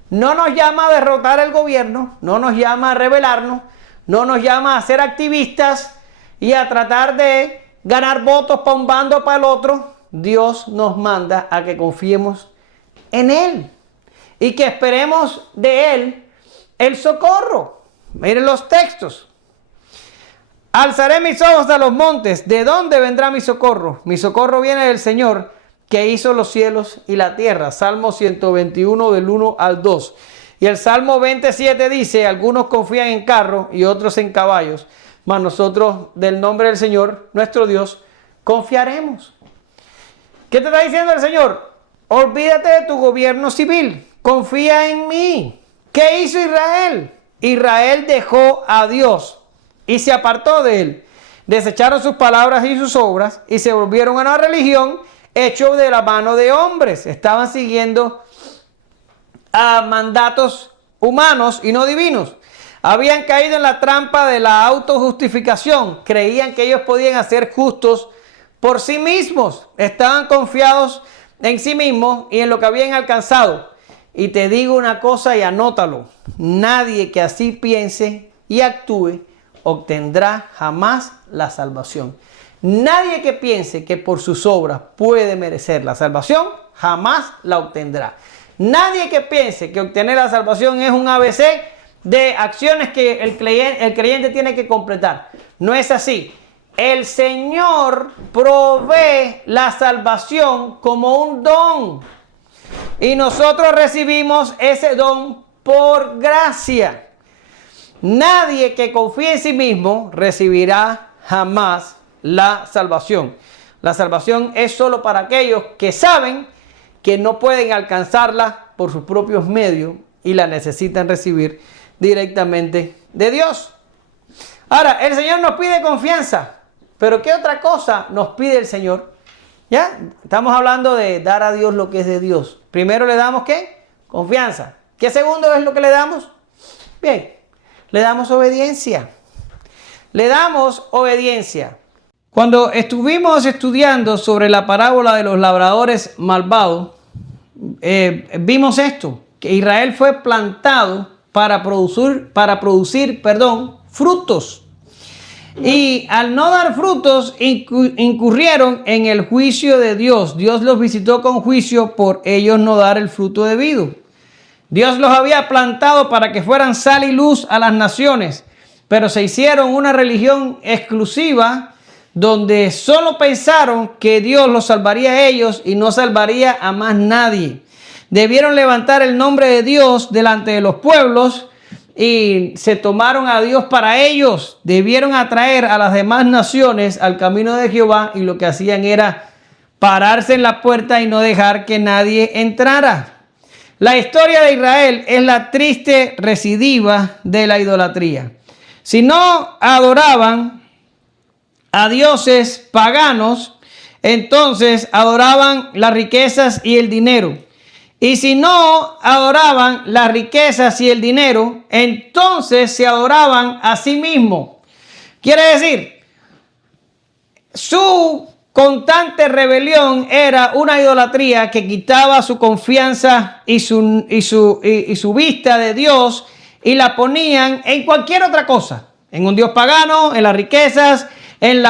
No nos llama a derrotar el gobierno, no nos llama a rebelarnos, no nos llama a ser activistas y a tratar de ganar votos para un bando o para el otro. Dios nos manda a que confiemos en Él y que esperemos de Él el socorro. Miren los textos. Alzaré mis ojos a los montes. ¿De dónde vendrá mi socorro? Mi socorro viene del Señor que hizo los cielos y la tierra. Salmo 121 del 1 al 2. Y el Salmo 27 dice, algunos confían en carros y otros en caballos, mas nosotros del nombre del Señor, nuestro Dios, confiaremos. ¿Qué te está diciendo el Señor? Olvídate de tu gobierno civil, confía en mí. ¿Qué hizo Israel? Israel dejó a Dios y se apartó de él. Desecharon sus palabras y sus obras y se volvieron a una religión hecho de la mano de hombres. Estaban siguiendo a mandatos humanos y no divinos. Habían caído en la trampa de la autojustificación. Creían que ellos podían hacer justos por sí mismos. Estaban confiados en sí mismos y en lo que habían alcanzado. Y te digo una cosa y anótalo. Nadie que así piense y actúe obtendrá jamás la salvación. Nadie que piense que por sus obras puede merecer la salvación, jamás la obtendrá. Nadie que piense que obtener la salvación es un ABC de acciones que el creyente tiene que completar. No es así. El Señor provee la salvación como un don. Y nosotros recibimos ese don por gracia. Nadie que confíe en sí mismo recibirá jamás la salvación. La salvación es solo para aquellos que saben que no pueden alcanzarla por sus propios medios y la necesitan recibir directamente de Dios. Ahora, el Señor nos pide confianza, pero ¿qué otra cosa nos pide el Señor? ¿Ya? Estamos hablando de dar a Dios lo que es de Dios. Primero le damos ¿qué? Confianza. ¿Qué segundo es lo que le damos? Bien, le damos obediencia. Le damos obediencia. Cuando estuvimos estudiando sobre la parábola de los labradores malvados, vimos esto, que Israel fue plantado para producir frutos. Y al no dar frutos, incurrieron en el juicio de Dios. Dios los visitó con juicio por ellos no dar el fruto debido. Dios los había plantado para que fueran sal y luz a las naciones, pero se hicieron una religión exclusiva donde solo pensaron que Dios los salvaría a ellos y no salvaría a más nadie. Debieron levantar el nombre de Dios delante de los pueblos y se tomaron a Dios para ellos. Debieron atraer a las demás naciones al camino de Jehová y lo que hacían era pararse en la puerta y no dejar que nadie entrara. La historia de Israel es la triste recidiva de la idolatría. Si no adoraban a dioses paganos, entonces adoraban las riquezas y el dinero. Y si no adoraban las riquezas y el dinero, entonces se adoraban a sí mismos. Quiere decir, su constante rebelión era una idolatría que quitaba su confianza y su vista de Dios y la ponían en cualquier otra cosa. En un dios pagano, en las riquezas, en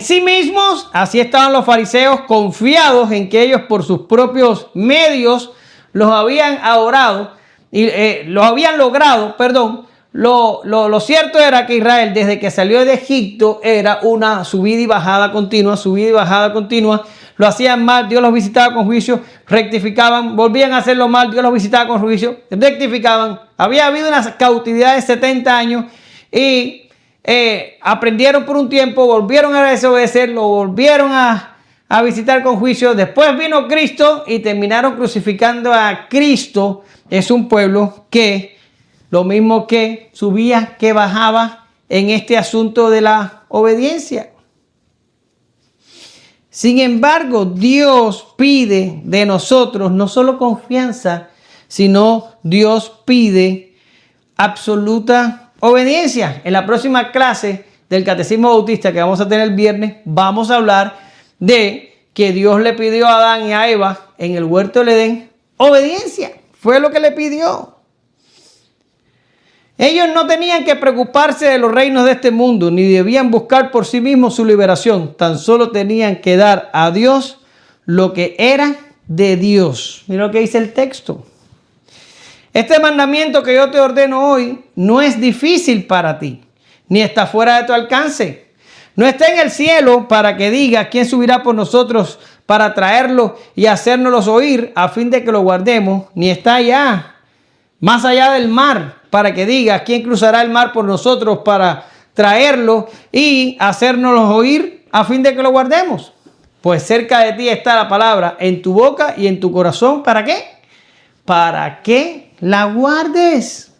sí mismos. Así estaban los fariseos, confiados en que ellos por sus propios medios los habían adorado y los habían logrado, perdón. Lo cierto era que Israel, desde que salió de Egipto, era una subida y bajada continua, Lo hacían mal, Dios los visitaba con juicio, rectificaban, volvían a hacerlo mal, Dios los visitaba con juicio, rectificaban. Había habido una cautividad de 70 años y aprendieron por un tiempo, volvieron a desobedecer, lo volvieron a visitar con juicio. Después vino Cristo y terminaron crucificando a Cristo. Es un pueblo que, lo mismo que subía, que bajaba en este asunto de la obediencia. Sin embargo, Dios pide de nosotros no solo confianza, sino Dios pide absoluta obediencia. En la próxima clase del Catecismo Bautista que vamos a tener el viernes, vamos a hablar de que Dios le pidió a Adán y a Eva en el huerto del Edén obediencia. Fue lo que le pidió. Ellos no tenían que preocuparse de los reinos de este mundo, ni debían buscar por sí mismos su liberación. Tan solo tenían que dar a Dios lo que era de Dios. Mira lo que dice el texto. Este mandamiento que yo te ordeno hoy no es difícil para ti, ni está fuera de tu alcance. No está en el cielo para que diga quién subirá por nosotros para traerlo y hacérnoslos oír a fin de que lo guardemos, ni está allá, más allá del mar, para que diga quién cruzará el mar por nosotros para traerlo y hacérnoslos oír a fin de que lo guardemos. Pues cerca de ti está la palabra en tu boca y en tu corazón. ¿Para qué? Para que la guardes.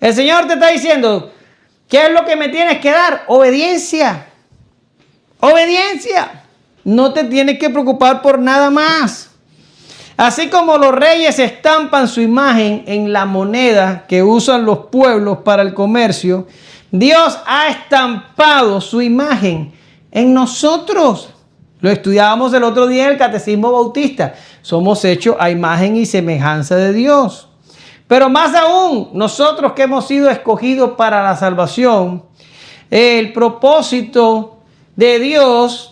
El Señor te está diciendo, ¿qué es lo que me tienes que dar? Obediencia. Obediencia. No te tienes que preocupar por nada más. Así como los reyes estampan su imagen en la moneda que usan los pueblos para el comercio, Dios ha estampado su imagen en nosotros. Lo estudiábamos el otro día en el Catecismo Bautista. Somos hechos a imagen y semejanza de Dios. Pero más aún, nosotros que hemos sido escogidos para la salvación, el propósito de Dios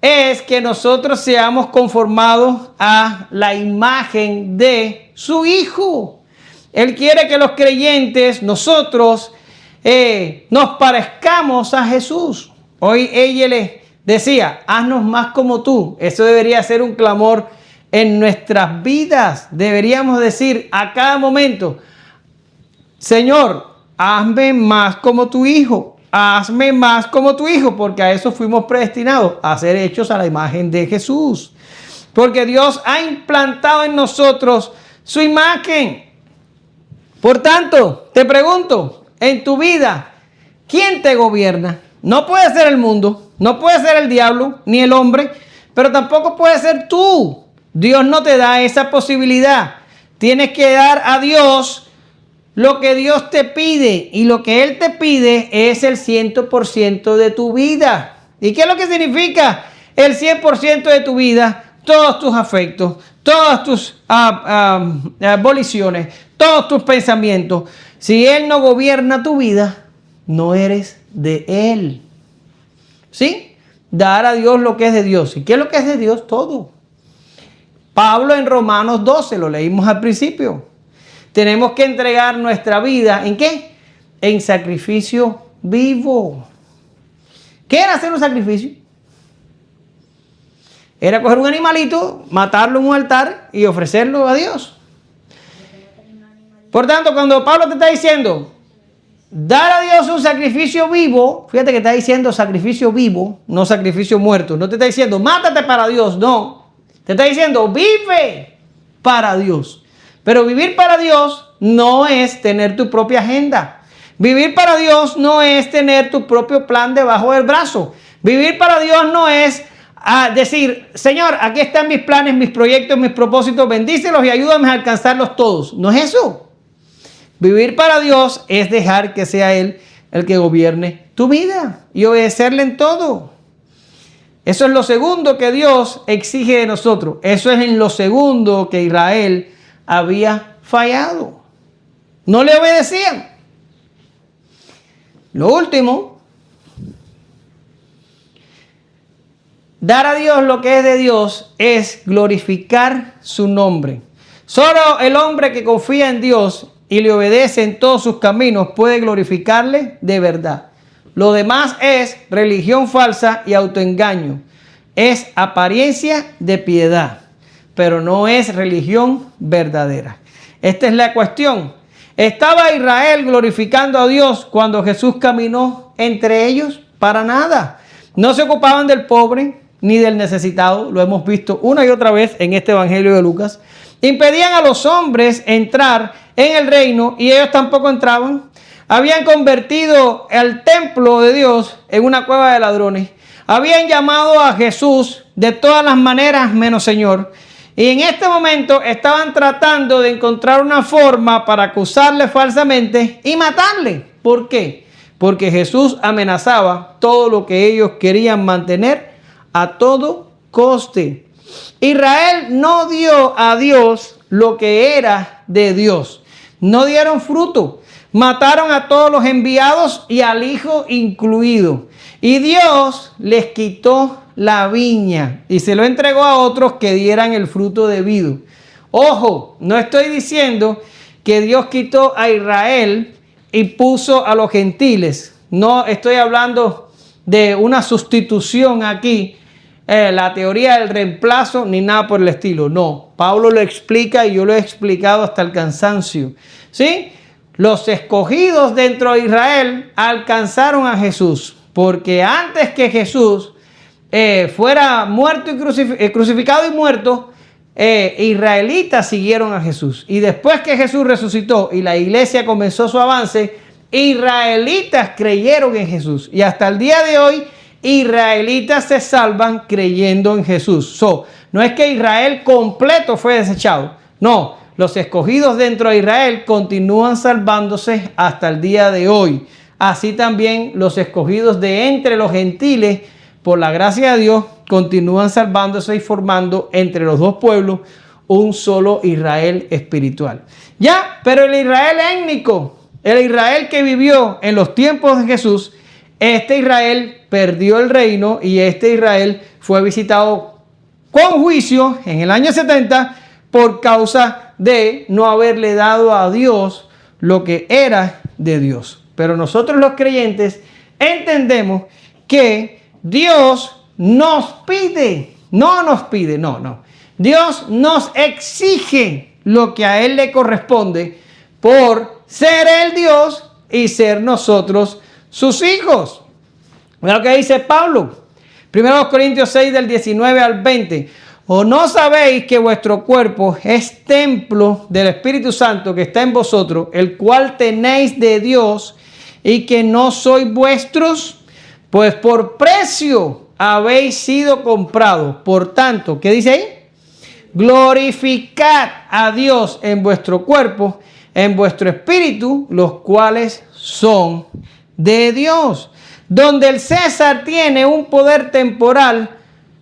es que nosotros seamos conformados a la imagen de su Hijo. Él quiere que los creyentes, nosotros, nos parezcamos a Jesús. Hoy ella le decía, haznos más como tú. Eso debería ser un clamor en nuestras vidas. Deberíamos decir a cada momento, Señor, hazme más como tu Hijo. Hazme más como tu Hijo, porque a eso fuimos predestinados, a ser hechos a la imagen de Jesús. Porque Dios ha implantado en nosotros su imagen. Por tanto, te pregunto, en tu vida, ¿quién te gobierna? No puede ser el mundo, no puede ser el diablo, ni el hombre, pero tampoco puede ser tú. Dios no te da esa posibilidad. Tienes que dar a Dios lo que Dios te pide, y lo que Él te pide es el 100% de tu vida. ¿Y qué es lo que significa el 100% de tu vida? Todos tus afectos, todas tus voliciones, todos tus pensamientos. Si Él no gobierna tu vida, no eres de Él. ¿Sí? Dar a Dios lo que es de Dios. ¿Y qué es lo que es de Dios? Todo. Pablo en Romanos 12, lo leímos al principio. Tenemos que entregar nuestra vida, ¿en qué? En sacrificio vivo. ¿Qué era hacer un sacrificio? Era coger un animalito, matarlo en un altar y ofrecerlo a Dios. Por tanto, cuando Pablo te está diciendo, dar a Dios un sacrificio vivo, fíjate que está diciendo sacrificio vivo, no sacrificio muerto. No te está diciendo, mátate para Dios, no. Te está diciendo, vive para Dios. Pero vivir para Dios no es tener tu propia agenda. Vivir para Dios no es tener tu propio plan debajo del brazo. Vivir para Dios no es decir, Señor, aquí están mis planes, mis proyectos, mis propósitos, bendícelos y ayúdame a alcanzarlos todos. No es eso. Vivir para Dios es dejar que sea Él el que gobierne tu vida y obedecerle en todo. Eso es lo segundo que Dios exige de nosotros. Eso es en lo segundo que Israel había fallado. No le obedecían. Lo último, dar a Dios lo que es de Dios es glorificar su nombre. Solo el hombre que confía en Dios y le obedece en todos sus caminos puede glorificarle de verdad. Lo demás es religión falsa y autoengaño. Es apariencia de piedad, pero no es religión verdadera. Esta es la cuestión. ¿Estaba Israel glorificando a Dios cuando Jesús caminó entre ellos? Para nada. No se ocupaban del pobre ni del necesitado. Lo hemos visto una y otra vez en este Evangelio de Lucas. Impedían a los hombres entrar en el reino y ellos tampoco entraban. Habían convertido el templo de Dios en una cueva de ladrones. Habían llamado a Jesús de todas las maneras menos Señor. Y en este momento estaban tratando de encontrar una forma para acusarle falsamente y matarle. ¿Por qué? Porque Jesús amenazaba todo lo que ellos querían mantener a todo coste. Israel no dio a Dios lo que era de Dios. No dieron fruto. Mataron a todos los enviados y al Hijo incluido. Y Dios les quitó la viña y se lo entregó a otros que dieran el fruto debido. Ojo, no estoy diciendo que Dios quitó a Israel y puso a los gentiles. No estoy hablando de una sustitución aquí, la teoría del reemplazo, ni nada por el estilo. No, Pablo lo explica y yo lo he explicado hasta el cansancio. ¿Sí? Los escogidos dentro de Israel alcanzaron a Jesús, porque antes que Jesús fuera muerto y crucificado y muerto, israelitas siguieron a Jesús. Y después que Jesús resucitó y la iglesia comenzó su avance, israelitas creyeron en Jesús. Y hasta el día de hoy, israelitas se salvan creyendo en Jesús. No es que Israel completo fue desechado. No, los escogidos dentro de Israel continúan salvándose hasta el día de hoy. Así también los escogidos de entre los gentiles, por la gracia de Dios, continúan salvándose y formando entre los dos pueblos un solo Israel espiritual. Ya, pero el Israel étnico, el Israel que vivió en los tiempos de Jesús, este Israel perdió el reino y este Israel fue visitado con juicio en el año 70 por causa de no haberle dado a Dios lo que era de Dios. Pero nosotros los creyentes entendemos que Dios nos pide, no. Dios nos exige lo que a Él le corresponde por ser el Dios y ser nosotros sus hijos. Mira lo que dice Pablo. 1 Corintios 6 del 19 al 20. ¿O no sabéis que vuestro cuerpo es templo del Espíritu Santo que está en vosotros, el cual tenéis de Dios y que no sois vuestros? Pues por precio habéis sido comprados. Por tanto, ¿qué dice ahí? Glorificad a Dios en vuestro cuerpo, en vuestro espíritu, los cuales son de Dios. Donde el César tiene un poder temporal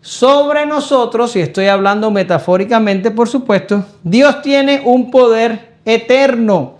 sobre nosotros, y estoy hablando metafóricamente, por supuesto, Dios tiene un poder eterno.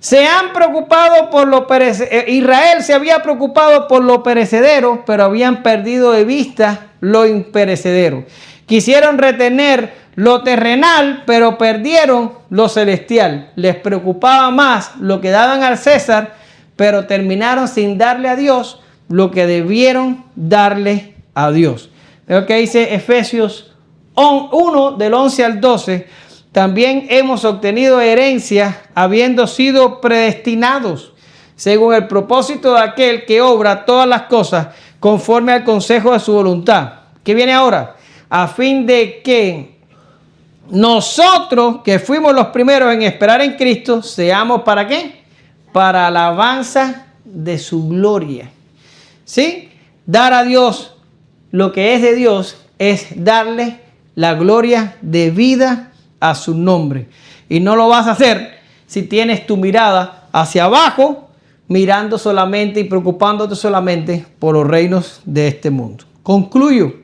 Se han preocupado por lo perecedero. Israel se había preocupado por lo perecedero, pero habían perdido de vista lo imperecedero. Quisieron retener lo terrenal, pero perdieron lo celestial. Les preocupaba más lo que daban al César, pero terminaron sin darle a Dios lo que debieron darle a Dios. Lo que dice Efesios 1, del 11 al 12. También hemos obtenido herencia habiendo sido predestinados según el propósito de aquel que obra todas las cosas conforme al consejo de su voluntad. ¿Qué viene ahora? A fin de que nosotros, que fuimos los primeros en esperar en Cristo, seamos ¿para qué? Para alabanza de su gloria. ¿Sí? Dar a Dios lo que es de Dios es darle la gloria de vida a su nombre. Y no lo vas a hacer si tienes tu mirada hacia abajo, mirando solamente y preocupándote solamente por los reinos de este mundo. Concluyo.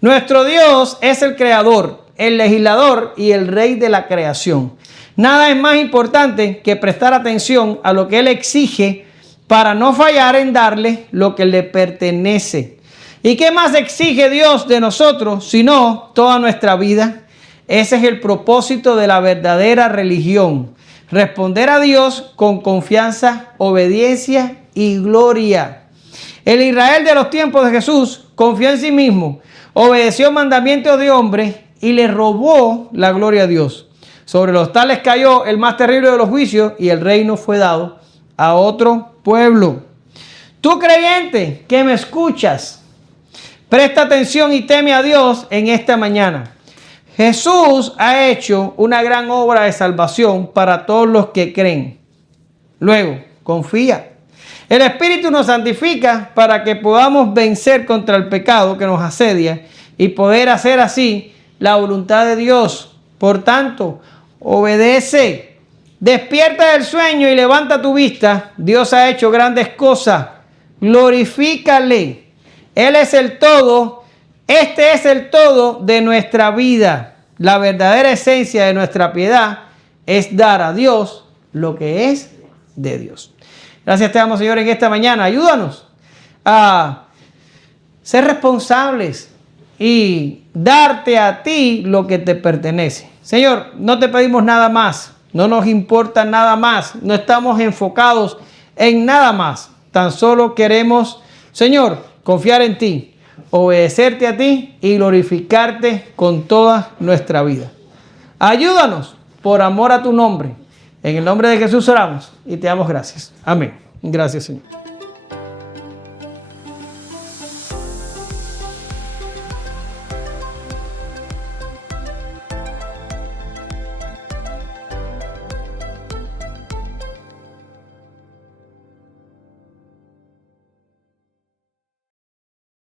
Nuestro Dios es el creador, el legislador y el rey de la creación. Nada es más importante que prestar atención a lo que Él exige para no fallar en darle lo que le pertenece. ¿Y qué más exige Dios de nosotros sino toda nuestra vida? Ese es el propósito de la verdadera religión. Responder a Dios con confianza, obediencia y gloria. El Israel de los tiempos de Jesús confió en sí mismo, obedeció mandamientos de hombres y le robó la gloria a Dios. Sobre los tales cayó el más terrible de los juicios y el reino fue dado a otro pueblo. Tú creyente que me escuchas, presta atención y teme a Dios en esta mañana. Jesús ha hecho una gran obra de salvación para todos los que creen. Luego, confía. El Espíritu nos santifica para que podamos vencer contra el pecado que nos asedia y poder hacer así la voluntad de Dios. Por tanto, obedece. Despierta del sueño y levanta tu vista. Dios ha hecho grandes cosas. Glorifícale. Él es el todo. Este es el todo de nuestra vida. La verdadera esencia de nuestra piedad es dar a Dios lo que es de Dios. Gracias te damos, Señor, en esta mañana. Ayúdanos a ser responsables y darte a ti lo que te pertenece. Señor, no te pedimos nada más. No nos importa nada más. No estamos enfocados en nada más. Tan solo queremos, Señor, confiar en ti, obedecerte a ti y glorificarte con toda nuestra vida. Ayúdanos por amor a tu nombre. En el nombre de Jesús oramos y te damos gracias. Amén. Gracias, Señor.